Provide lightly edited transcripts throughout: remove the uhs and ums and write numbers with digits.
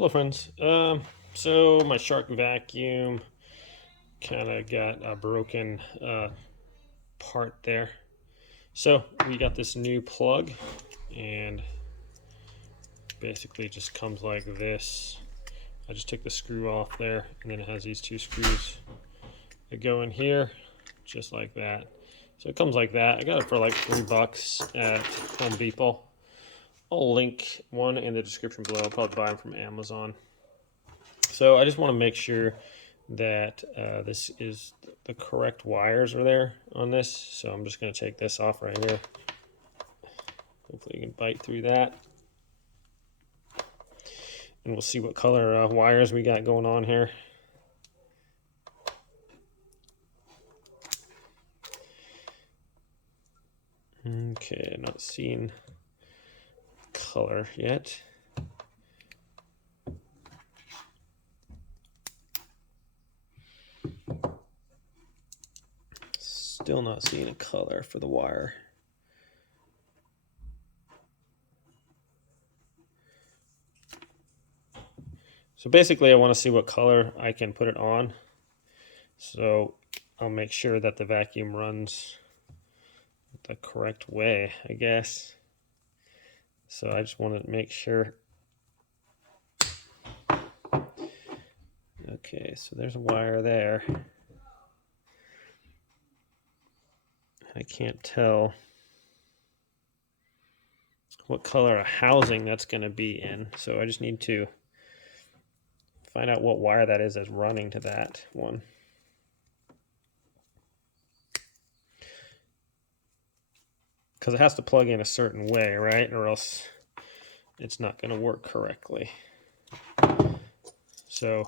Hello friends. So my shark vacuum kind of got a broken part there. So we got this new plug, and basically it just comes like this. I just took the screw off there, and then it has these two screws that go in here, just like that. So it comes like that. I got it for like $3 at Home Depot. I'll link one in the description below. I'll probably buy them from Amazon. So I just want to make sure that this is the correct wires are there on this. So I'm just going to take this off right here. Hopefully you can bite through that. And we'll see what color wires we got going on here. Okay, not seeing color yet. Still not seeing a color for the wire. So basically I want to see what color I can put it on. So I'll make sure that the vacuum runs the correct way, I guess. So I just want to make sure. Okay, so there's a wire there. I can't tell what color a housing that's going to be in. So I just need to find out what wire that is that's running to that one. Because it has to plug in a certain way, right? Or else it's not going to work correctly. So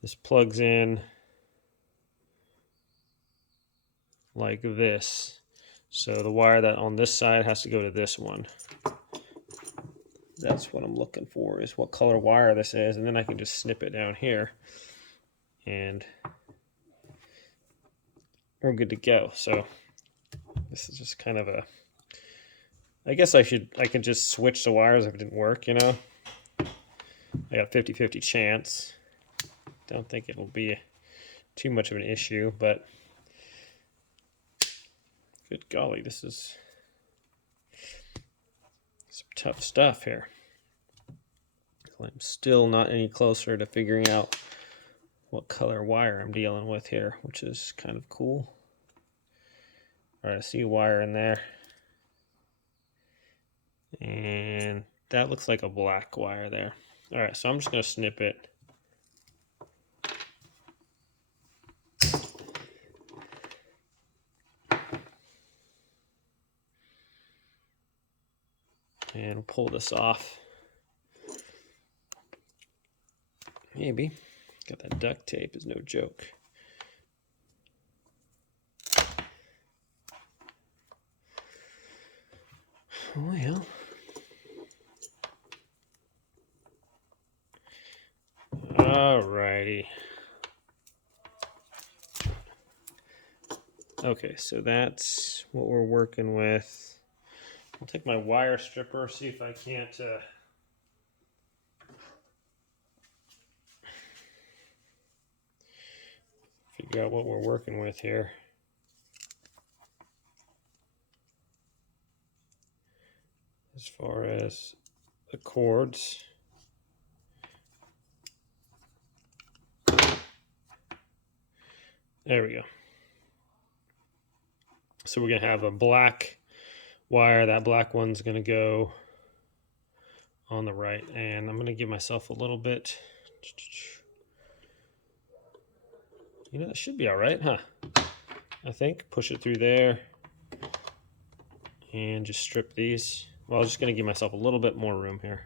this plugs in like this. So the wire that on this side has to go to this one. That's what I'm looking for, is what color wire this is, and then I can just snip it down here and we're good to go. So this is just kind of a, I guess I could just switch the wires if it didn't work, you know. I got a 50-50 chance. Don't think it'll be too much of an issue, but good golly, this is some tough stuff here. I'm still not any closer to figuring out what color wire I'm dealing with here, which is kind of cool. All right, I see a wire in there. And that looks like a black wire there. All right, so I'm just going to snip it. And pull this off. Maybe. Got that duct tape is no joke. Well. Alrighty. Okay, so that's what we're working with. I'll take my wire stripper, see if I can't figure out what we're working with here. As far as the cords. There we go. So we're going to have a black wire. That black one's going to go on the right. And I'm going to give myself a little bit. You know, that should be all right, huh? I think. Push it through there. And just strip these. Well, I'm just going to give myself a little bit more room here.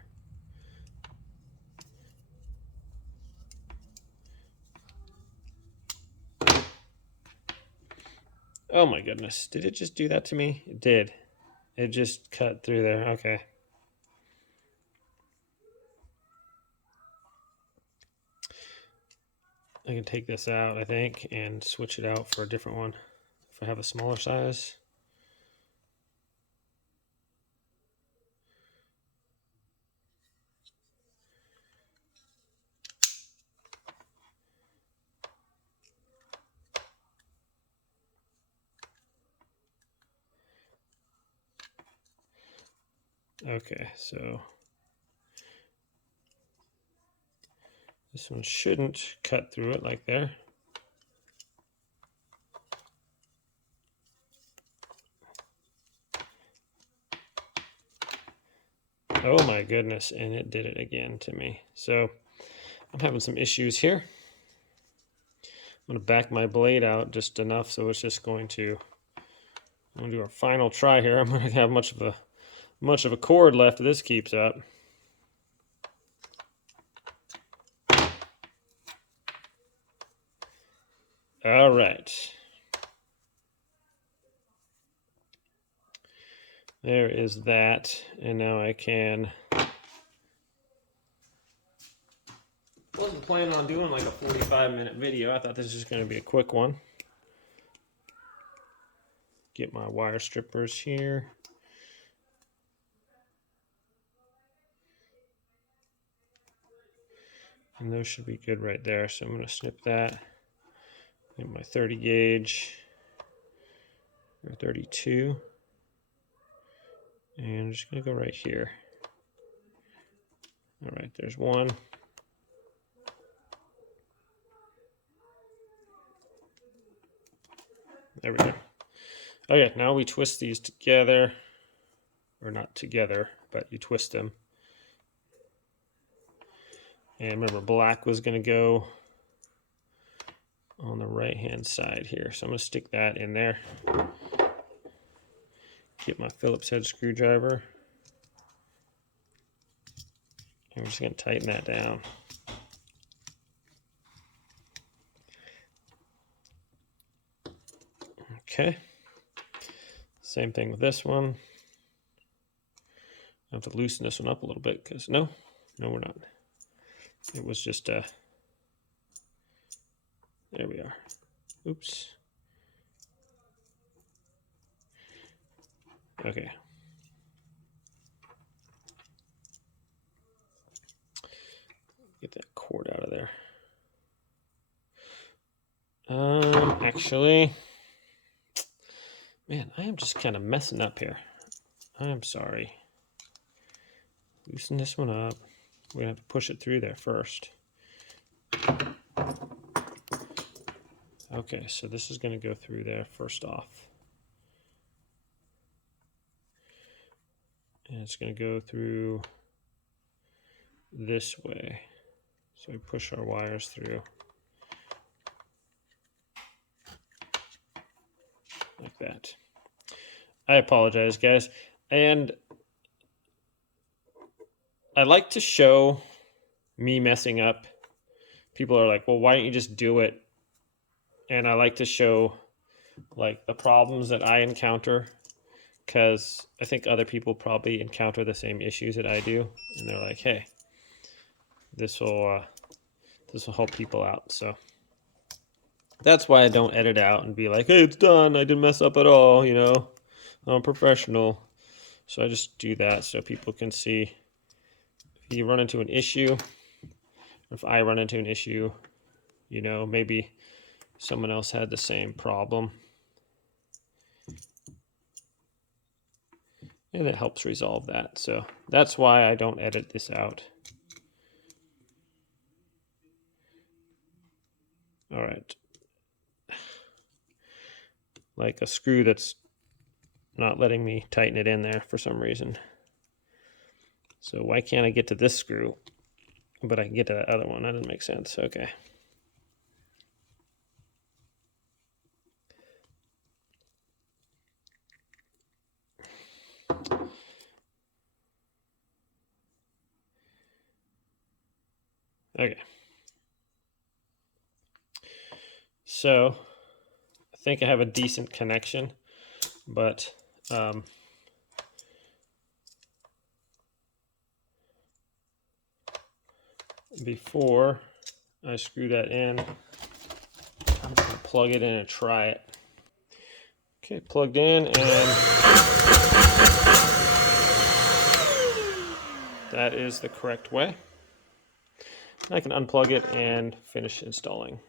Oh my goodness. Did it just do that to me? It did. It just cut through there. Okay. I can take this out, I think, and switch it out for a different one if I have a smaller size. Okay, so this one shouldn't cut through it like there. Oh my goodness, and it did it again to me. So I'm having some issues here. I'm going to back my blade out just enough so it's just going to, I'm going to do our final try here. I'm going to have much of a cord left if this keeps up. All right. There is that. And now I can, wasn't planning on doing like a 45-minute video. I thought this was just going to be a quick one. Get my wire strippers here. And those should be good right there. So I'm going to snip that. Get my 30 gauge or 32. And I'm just going to go right here. All right, there's one. There we go. Okay, now we twist these together. Or not together, but you twist them. And remember, black was going to go on the right-hand side here. So I'm going to stick that in there. Get my Phillips head screwdriver. And we're just going to tighten that down. Okay. Same thing with this one. I have to loosen this one up a little bit because no, we're not. It was just there we are. Oops. Okay. Get that cord out of there. Actually, man, I am just kind of messing up here. I am sorry. Loosen this one up. We're gonna have to push it through there first. Okay, so this is gonna go through there first off. And it's gonna go through this way. So we push our wires through. Like that. I apologize, guys. And I like to show me messing up. People are like, well, why don't you just do it? And I like to show like the problems that I encounter because I think other people probably encounter the same issues that I do. And they're like, hey, this will help people out. So that's why I don't edit out and be like, hey, it's done. I didn't mess up at all. You know, I'm a professional. So I just do that so people can see if you run into an issue, if I run into an issue, you know, maybe someone else had the same problem. And it helps resolve that. So that's why I don't edit this out. All right. Like a screw that's not letting me tighten it in there for some reason. So why can't I get to this screw, but I can get to that other one? That doesn't make sense. Okay. Okay. So I think I have a decent connection, but before I screw that in, I'm just going to plug it in and try it. Okay, plugged in, and that is the correct way. I can unplug it and finish installing.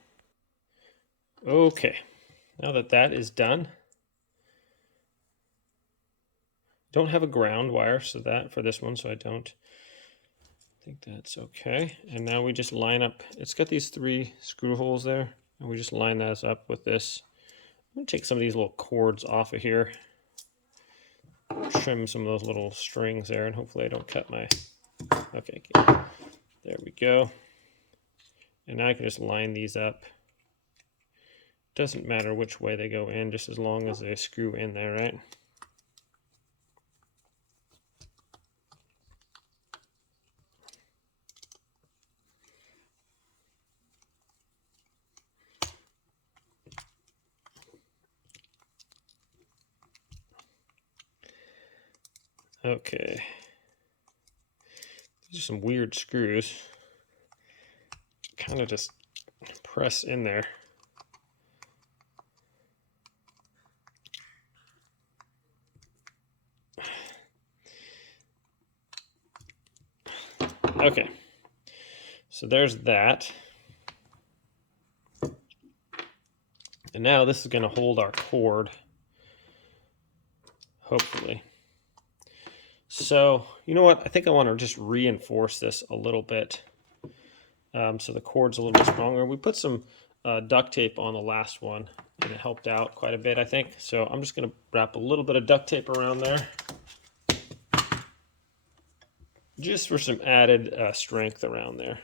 Okay, now that that is done, Don't have a ground wire for this one, so I don't think that's okay. And now we just line up, it's got these 3 screw holes there, and we just line those up with this. I'm gonna take some of these little cords off of here, trim some of those little strings there, and hopefully I don't cut my, okay, good. There we go. And now I can just line these up. Doesn't matter which way they go in, just as long as they screw in there, right? Okay. These are some weird screws. Kind of just press in there. Okay, so there's that. And now this is going to hold our cord, hopefully. So, you know what? I think I want to just reinforce this a little bit so the cord's a little bit stronger. We put some duct tape on the last one, and it helped out quite a bit, I think. So I'm just going to wrap a little bit of duct tape around there, just for some added strength around there.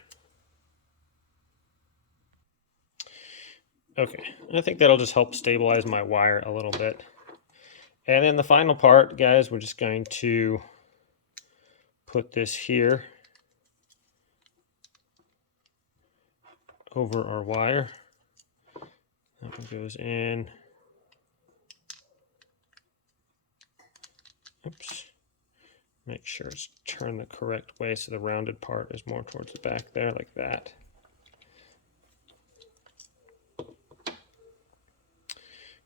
Okay, I think that'll just help stabilize my wire a little bit. And then the final part, guys, we're just going to put this here over our wire. That one goes in. Oops. Make sure it's turned the correct way so the rounded part is more towards the back there, like that.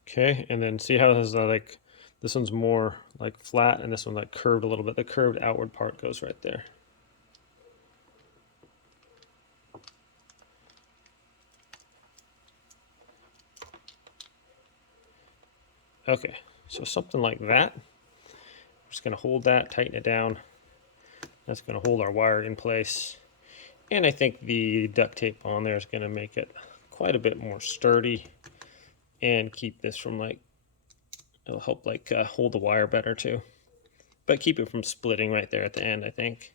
Okay, and then see how this is like, this one's more like flat and this one like curved a little bit. The curved outward part goes right there. Okay, so something like that. I'm just going to hold that, tighten it down. That's going to hold our wire in place. And I think the duct tape on there is going to make it quite a bit more sturdy and keep this from like, it'll help like hold the wire better too. But keep it from splitting right there at the end, I think.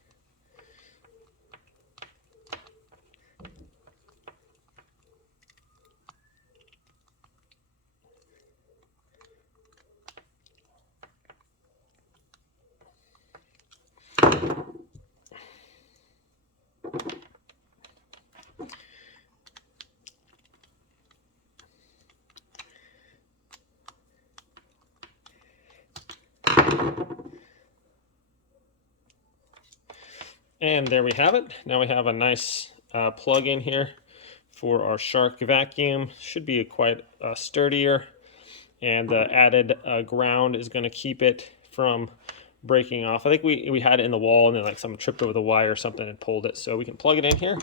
And there we have it. Now we have a nice plug in here for our Shark vacuum. Should be quite sturdier, and the added ground is going to keep it from breaking off. I think we had it in the wall and then like someone tripped over the wire or something and pulled it. So we can plug it in here.